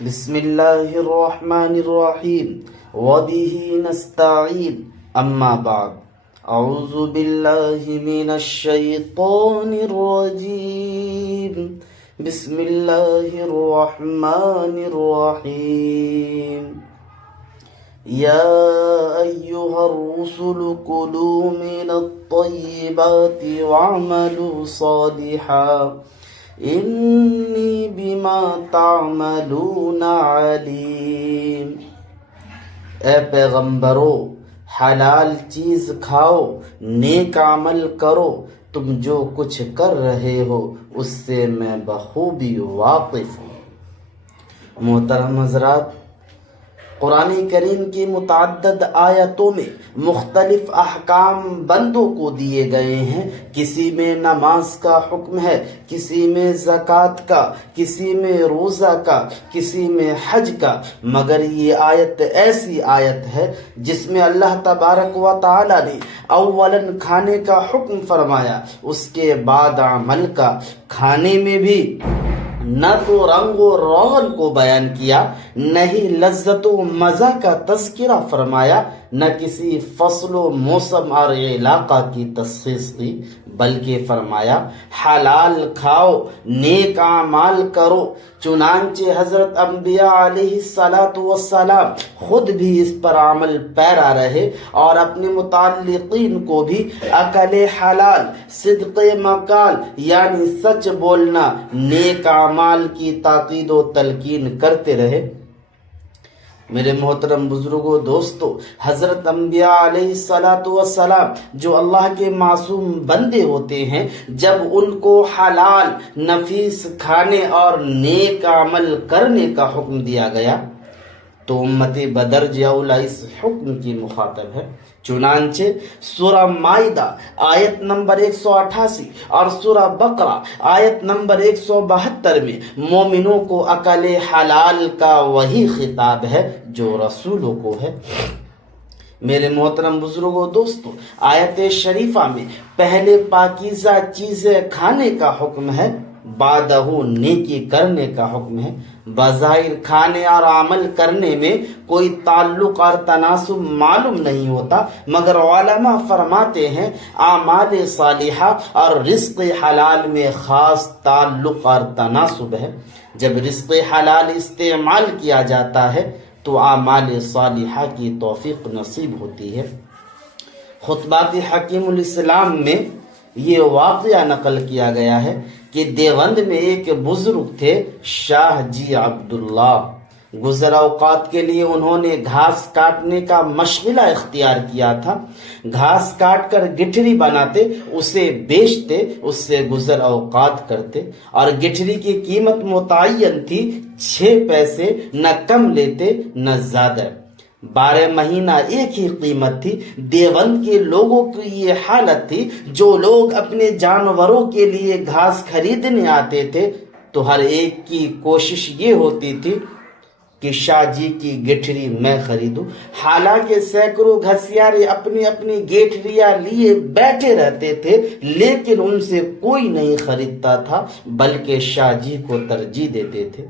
بسم اللہ الرحمن الرحیم وبہ نستعین اما بعد اعوذ باللہ من الشیطان الرجیم بسم اللہ الرحمن الرحیم یا ایہا الرسل کلوا من الطیبات واعملوا صالحا انی بما تعملون علیم۔ اے پیغمبرو، حلال چیز کھاؤ، نیک عمل کرو، تم جو کچھ کر رہے ہو اس سے میں بخوبی واقف ہوں۔ محترم حضرات، قرآن کریم کی متعدد آیتوں میں مختلف احکام بندوں کو دیے گئے ہیں۔ کسی میں نماز کا حکم ہے، کسی میں زکوٰۃ کا، کسی میں روزہ کا، کسی میں حج کا، مگر یہ آیت ایسی آیت ہے جس میں اللہ تبارک و تعالی نے اولاً کھانے کا حکم فرمایا، اس کے بعد عمل کا۔ کھانے میں بھی نہ تو رنگ و روغن کو بیان کیا، نہ ہی لذت و مزہ کا تذکرہ فرمایا، نہ کسی فصل و موسم اور علاقہ کی تشخیص کی، بلکہ فرمایا حلال کھاؤ، نیک اعمال کرو۔ چنانچہ حضرت انبیاء علیہ السلام خود بھی اس پر عمل پیرا رہے اور اپنے متعلقین کو بھی اکل حلال، صدق مقال یعنی سچ بولنا، نیک اعمال کی تاکید و تلقین کرتے رہے۔ میرے محترم بزرگوں، دوستو، حضرت انبیاء علیہ السلام جو اللہ کے معصوم بندے ہوتے ہیں، جب ان کو حلال نفیس کھانے اور نیک عمل کرنے کا حکم دیا گیا تو امت بدرجہ اولی اس حکم کی مخاطب ہے۔ چنانچہ سورہ مائدہ آیت نمبر 188 اور سورہ بقرہ آیت نمبر 172 میں مومنوں کو اکل حلال کا وہی خطاب ہے جو رسولوں کو ہے۔ میرے محترم بزرگوں، دوستو، آیت شریفہ میں پہلے پاکیزہ چیزیں کھانے کا حکم ہے، بعدہ نیکی کرنے کا حکم ہے۔ بظاہر کھانے اور عمل کرنے میں کوئی تعلق اور تناسب معلوم نہیں ہوتا، مگر علماء فرماتے ہیں اعمال صالحہ اور رزق حلال میں خاص تعلق اور تناسب ہے۔ جب رزق حلال استعمال کیا جاتا ہے تو اعمال صالحہ کی توفیق نصیب ہوتی ہے۔ خطبات حکیم الاسلام میں یہ واقعہ نقل کیا گیا ہے کہ دیوبند میں ایک بزرگ تھے، شاہ جی عبداللہ۔ گزر اوقات کے لیے انہوں نے گھاس کاٹنے کا مشغلہ اختیار کیا تھا۔ گھاس کاٹ کر گٹھری بناتے، اسے بیچتے، اس سے گزر اوقات کرتے، اور گٹھری کی قیمت متعین تھی، 6 پیسے، نہ کم لیتے نہ زیادہ۔ 12 مہینہ ایک ہی قیمت تھی۔ دیوبند کے لوگوں کی یہ حالت تھی، جو لوگ اپنے جانوروں کے لیے گھاس خریدنے آتے تھے تو ہر ایک کی کوشش یہ ہوتی تھی کہ شاہ جی کی گٹھری میں خریدوں۔ حالانکہ سینکڑوں گھسیارے اپنی اپنی گٹھریاں لیے بیٹھے رہتے تھے، لیکن ان سے کوئی نہیں خریدتا تھا، بلکہ شاہ جی کو ترجیح دیتے تھے۔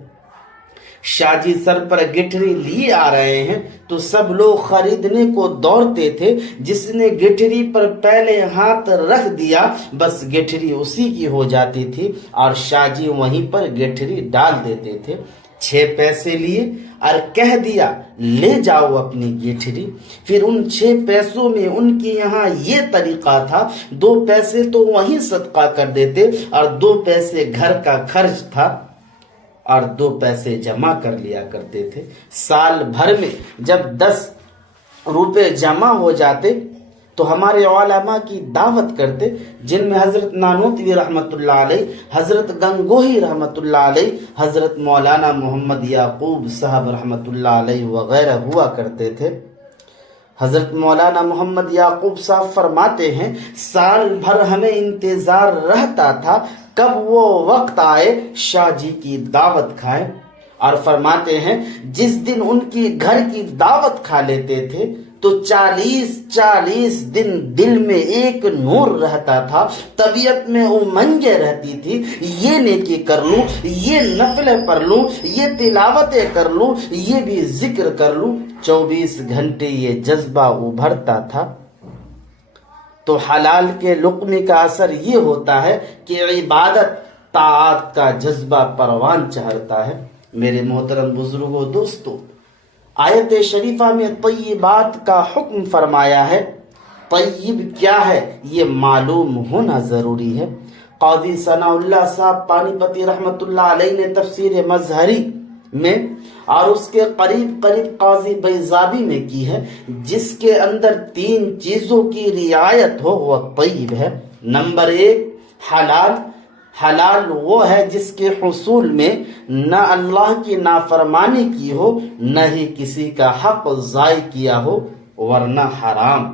شاہ جی سر پر گٹھری لیے آ رہے ہیں تو سب لوگ خریدنے کو دوڑتے تھے۔ جس نے گٹھری پر پہلے ہاتھ رکھ دیا بس گٹھری اسی کی ہو جاتی تھی اور شاہ جی وہیں پر گٹھری ڈال دیتے تھے۔ 6 پیسے لیے اور کہہ دیا لے جاؤ اپنی گٹھری۔ پھر ان 6 پیسوں میں ان کے یہاں یہ طریقہ تھا، 2 پیسے تو وہیں صدقہ کر دیتے اور 2 پیسے گھر کا خرچ تھا اور 2 پیسے جمع کر لیا کرتے تھے۔ سال بھر میں جب 10 روپے جمع ہو جاتے تو ہمارے علماء کی دعوت کرتے، جن میں حضرت نانوتوی رحمۃ اللہ علیہ، حضرت گنگوہی رحمۃ اللہ علیہ، حضرت مولانا محمد یعقوب صاحب رحمۃ اللہ علیہ وغیرہ ہوا کرتے تھے۔ حضرت مولانا محمد یعقوب صاحب فرماتے ہیں سال بھر ہمیں انتظار رہتا تھا کب وہ وقت آئے شاہ جی کی دعوت کھائیں، اور فرماتے ہیں جس دن ان کی گھر کی دعوت کھا لیتے تھے تو 40 دن دل میں ایک نور رہتا تھا، طبیعت میں امنگیں رہتی تھی، یہ نیکی کر لوں، یہ نفلیں پڑھ لوں، یہ تلاوتیں کر لوں، یہ بھی ذکر کر لوں۔ 24 گھنٹے یہ جذبہ ابھرتا تھا۔ تو حلال کے لقمے کا اثر یہ ہوتا ہے کہ عبادت طاعت کا جذبہ پروان چڑھتا ہے۔ میرے محترم بزرگوں، دوستو، آیت شریفہ میں طیبات کا حکم فرمایا ہے۔ طیب کیا ہے یہ معلوم ہونا ضروری ہے۔ قاضی ثناء اللہ صاحب پانی پتی رحمت اللہ علیہ نے تفسیر مظہری میں اور اس کے قریب قاضی بیضابی میں کی ہے، جس کے اندر 3 چیزوں کی رعایت ہو وہ طیب ہے۔ نمبر 1 حلال۔ حلال وہ ہے جس کے حصول میں نہ اللہ کی نافرمانی کی ہو، نہ ہی کسی کا حق ضائع کیا ہو، ورنہ حرام۔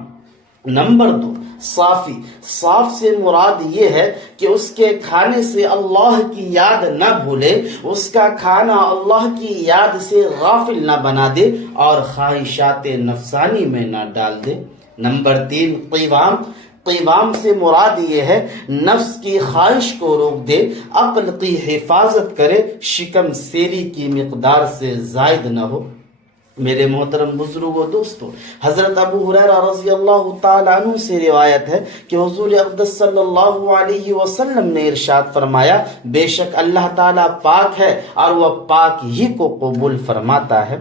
نمبر 2 صافی۔ صاف سے مراد یہ ہے کہ اس کے کھانے سے اللہ کی یاد نہ بھولے، اس کا کھانا اللہ کی یاد سے غافل نہ بنا دے اور خواہشات نفسانی میں نہ ڈال دے۔ نمبر 3 قوام۔ قوام سے مراد یہ ہے نفس کی خواہش کو روک دے، عقل کی حفاظت کرے، شکم سیری کی مقدار سے زائد نہ ہو۔ میرے محترم بزرگوں، دوستو، حضرت ابو ہریرہ رضی اللہ تعالیٰ عنہ سے روایت ہے کہ حضور اقدس صلی اللہ علیہ وسلم نے ارشاد فرمایا، بے شک اللہ تعالیٰ پاک ہے اور وہ پاک ہی کو قبول فرماتا ہے۔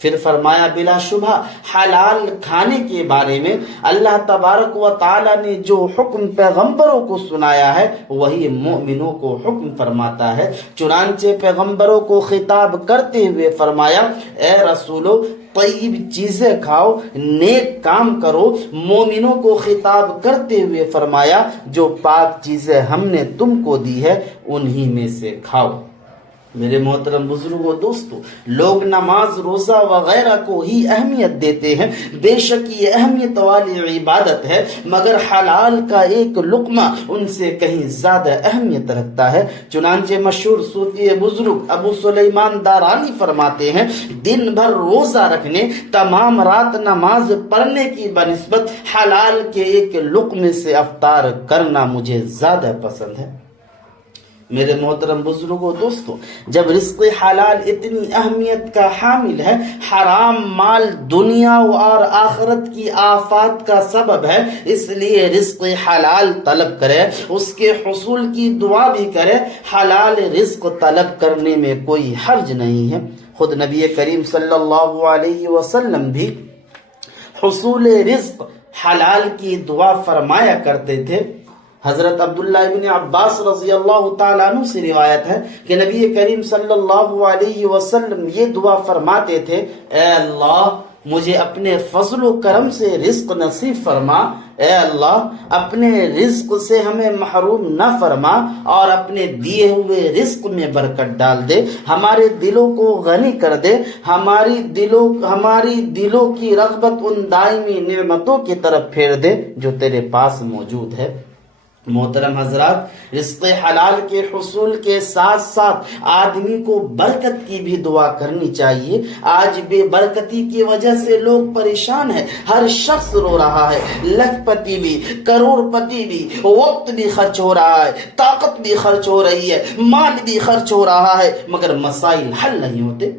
پھر فرمایا، بلا شبہ حلال کھانے کے بارے میں اللہ تبارک و تعالی نے جو حکم پیغمبروں کو سنایا ہے وہی مومنوں کو حکم فرماتا ہے۔ چنانچہ پیغمبروں کو خطاب کرتے ہوئے فرمایا، اے رسولو طیب چیزیں کھاؤ، نیک کام کرو۔ مومنوں کو خطاب کرتے ہوئے فرمایا، جو پاک چیزیں ہم نے تم کو دی ہے انہی میں سے کھاؤ۔ میرے محترم بزرگوں، دوستو، لوگ نماز روزہ وغیرہ کو ہی اہمیت دیتے ہیں، بے شک یہ اہمیت والی عبادت ہے، مگر حلال کا ایک لقمہ ان سے کہیں زیادہ اہمیت رکھتا ہے۔ چنانچہ مشہور صوفی بزرگ ابو سلیمان دارانی فرماتے ہیں، دن بھر روزہ رکھنے، تمام رات نماز پڑھنے کی بنسبت حلال کے ایک لقمے سے افطار کرنا مجھے زیادہ پسند ہے۔ میرے محترم بزرگوں، دوستو، جب رزق حلال اتنی اہمیت کا حامل ہے، حرام مال دنیا اور آخرت کی آفات کا سبب ہے، اس لیے رزق حلال طلب کرے، اس کے حصول کی دعا بھی کرے۔ حلال رزق طلب کرنے میں کوئی حرج نہیں ہے۔ خود نبی کریم صلی اللہ علیہ وسلم بھی حصول رزق حلال کی دعا فرمایا کرتے تھے۔ حضرت عبداللہ ابن عباس رضی اللہ تعالیٰ عنہ سے روایت ہے کہ نبی کریم صلی اللہ علیہ وسلم یہ دعا فرماتے تھے، اے اللہ مجھے اپنے فضل و کرم سے رزق نصیب فرما، اے اللہ اپنے رزق سے ہمیں محروم نہ فرما اور اپنے دیے ہوئے رزق میں برکت ڈال دے، ہمارے دلوں کو غنی کر دے، ہماری دلوں کی رغبت ان دائمی نعمتوں کی طرف پھیر دے جو تیرے پاس موجود ہے۔ محترم حضرات، رزق حلال کے حصول کے ساتھ ساتھ آدمی کو برکت کی بھی دعا کرنی چاہیے۔ آج بے برکتی کی وجہ سے لوگ پریشان ہیں، ہر شخص رو رہا ہے، لکھ پتی بھی، کروڑ پتی بھی، وقت بھی خرچ ہو رہا ہے، طاقت بھی خرچ ہو رہی ہے، مال بھی خرچ ہو رہا ہے، مگر مسائل حل نہیں ہوتے،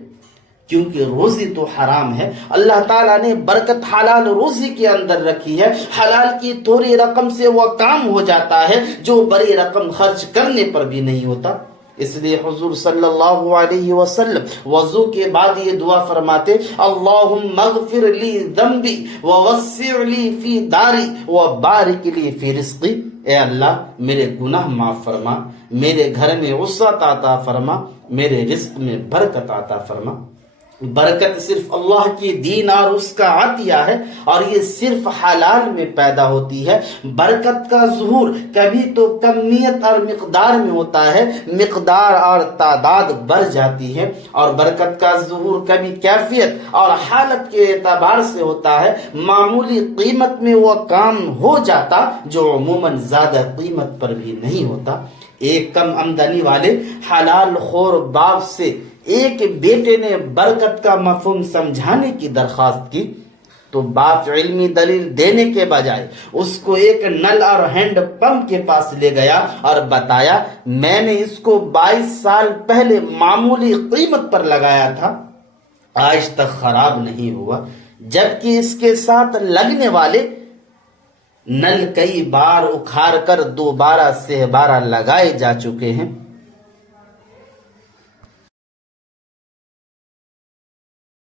کیونکہ روزی تو حرام ہے۔ اللہ تعالیٰ نے برکت حلال روزی کے اندر رکھی ہے۔ حلال کی تھوڑی رقم سے وہ کام ہو جاتا ہے جو بڑی رقم خرچ کرنے پر بھی نہیں ہوتا۔ اس لیے حضور صلی اللہ علیہ وسلم وضو کے بعد یہ دعا فرماتے، اللہم اغفر لی ذنبی ووسع لی فی داری وبارک لی فی رزقی، اے اللہ میرے گناہ معاف فرما، میرے گھر میں وسعت عطا فرما، میرے رزق میں برکت عطا فرما۔ برکت صرف اللہ کی دین اور اس کا عطیہ ہے، اور یہ صرف حلال میں پیدا ہوتی ہے۔ برکت کا ظہور کبھی تو کمیت اور مقدار میں ہوتا ہے، مقدار اور تعداد بڑھ جاتی ہے، اور برکت کا ظہور کبھی کیفیت اور حالت کے اعتبار سے ہوتا ہے۔ معمولی قیمت میں وہ کام ہو جاتا جو عموماً زیادہ قیمت پر بھی نہیں ہوتا۔ ایک کم آمدنی والے حلال خور باپ سے ایک بیٹے نے برکت کا مفہوم سمجھانے کی درخواست کی۔ تو باپ علمی دلیل دینے کے بجائے اس کو ایک نل اور ہینڈ پمپ کے پاس لے گیا اور بتایا میں نے اس کو 22 سال پہلے معمولی قیمت پر لگایا تھا، آج تک خراب نہیں ہوا، جبکہ اس کے ساتھ لگنے والے نل کئی بار اکھاڑ کر دوبارہ سے بارہ لگائے جا چکے ہیں۔